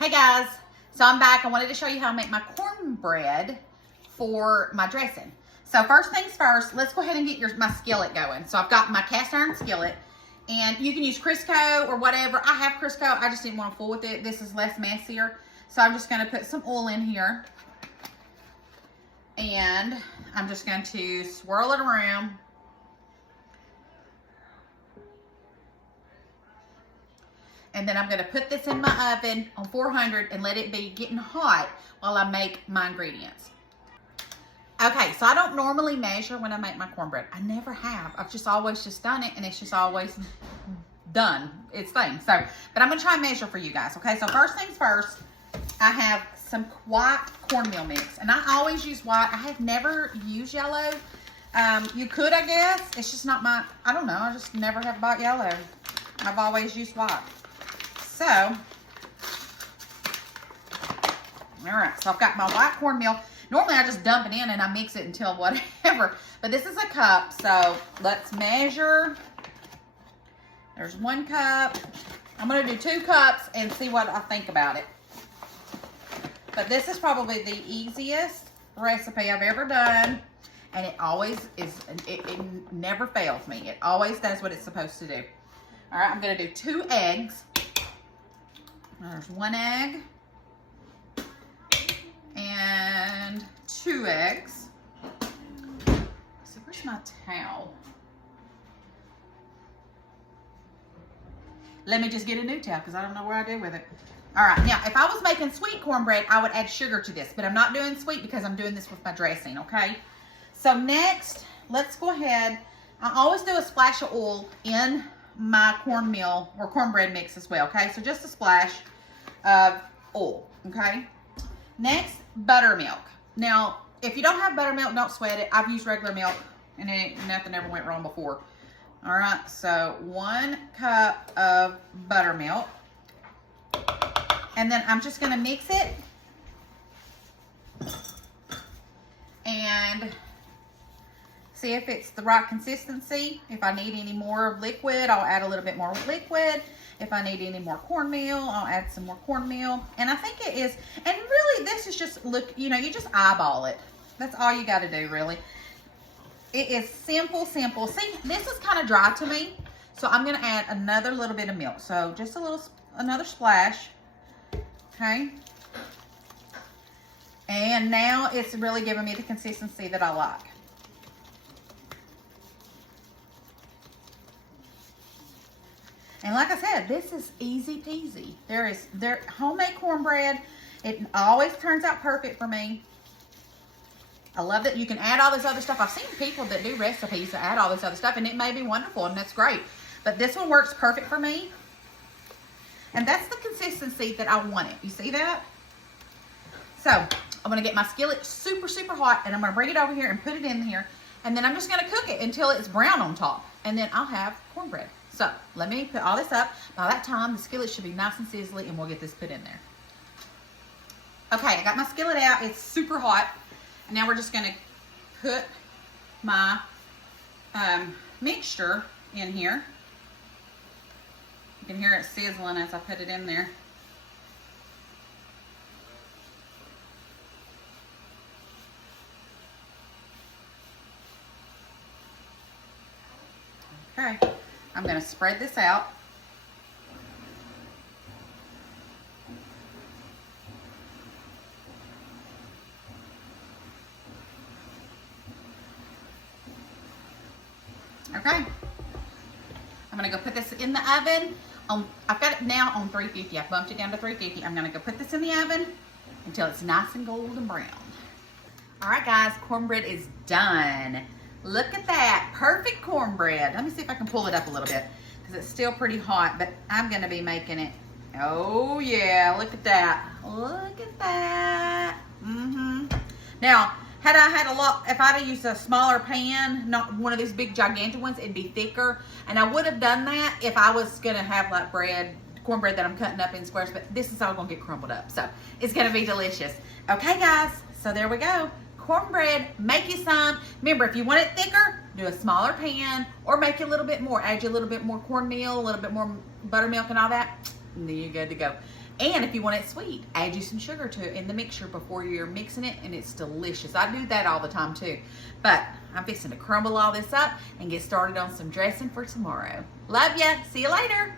Hey guys, so I'm back. I wanted to show you how I make my cornbread for my dressing. So first things first, let's go ahead and get my skillet going. So I've got my cast iron skillet, and you can use Crisco or whatever. I have Crisco, I just didn't want to fool with it. This is less messier. So I'm just going to put some oil in here, and I'm just going to swirl it around. And then I'm going to put this in my oven on 400 and let it be getting hot while I make my ingredients. Okay, so I don't normally measure when I make my cornbread. I never have. I've just always done it, and it's just always done its thing. So, but I'm going to try and measure for you guys. Okay, so first things first, I have some white cornmeal mix. And I always use white. I have never used yellow. You could, I guess. It's just not my, I don't know. I just never have bought yellow. I've always used white. So, all right, so I've got my white cornmeal. Normally I just dump it in and I mix it until whatever, but this is a cup, so let's measure. There's 1 cup. I'm gonna do 2 cups and see what I think about it. But this is probably the easiest recipe I've ever done, and it always is, it never fails me. It always does what it's supposed to do. All right, I'm gonna do 2 eggs. There's 1 egg and 2 eggs. So where's my towel? Let me just get a new towel because I don't know where I did with it. All right, now if I was making sweet cornbread, I would add sugar to this, but I'm not doing sweet because I'm doing this with my dressing, okay? So next, let's go ahead. I always do a splash of oil in my cornmeal or cornbread mix as well, okay? So just a splash of oil, okay? Next, buttermilk. Now, if you don't have buttermilk, don't sweat it. I've used regular milk, and nothing ever went wrong before. All right, so 1 cup of buttermilk. And then I'm just gonna mix it. And see if it's the right consistency. If I need any more liquid, I'll add a little bit more liquid. If I need any more cornmeal, I'll add some more cornmeal. And I think it is, and really this is just, look, you know, you just eyeball it. That's all you got to do, really. It is simple, simple. See, this is kind of dry to me, so I'm going to add another little bit of milk. So just another splash, okay? And now it's really giving me the consistency that I like. And like I said, this is easy peasy. There homemade cornbread. It always turns out perfect for me. I love that you can add all this other stuff. I've seen people that do recipes that add all this other stuff, and it may be wonderful, and that's great. But this one works perfect for me. And that's the consistency that I want it. You see that? So I'm gonna get my skillet super, super hot, and I'm gonna bring it over here and put it in here. And then I'm just gonna cook it until it's brown on top. And then I'll have cornbread. So let me put all this up. By that time, the skillet should be nice and sizzly, and we'll get this put in there. Okay, I got my skillet out. It's super hot. And now we're just gonna put my mixture in here. You can hear it sizzling as I put it in there. Okay. I'm going to spread this out. Okay. I'm going to go put this in the oven. I've got it now on 350. I bumped it down to 350. I'm going to go put this in the oven until it's nice and golden brown. All right, guys, cornbread is done. Look at that, perfect cornbread. Let me see if I can pull it up a little bit because it's still pretty hot, but I'm gonna be making it. Oh yeah, look at that. Look at that. Now, had I had if I'd have used a smaller pan, not one of these big gigantic ones, it'd be thicker. And I would have done that if I was gonna have like cornbread that I'm cutting up in squares, but this is all gonna get crumbled up. So it's gonna be delicious. Okay guys, so there we go. Cornbread, make you some. Remember, if you want it thicker, do a smaller pan or make it a little bit more. Add you a little bit more cornmeal, a little bit more buttermilk and all that. And then you're good to go. And if you want it sweet, add you some sugar to it in the mixture before you're mixing it, and it's delicious. I do that all the time too. But I'm fixing to crumble all this up and get started on some dressing for tomorrow. Love ya. See you later.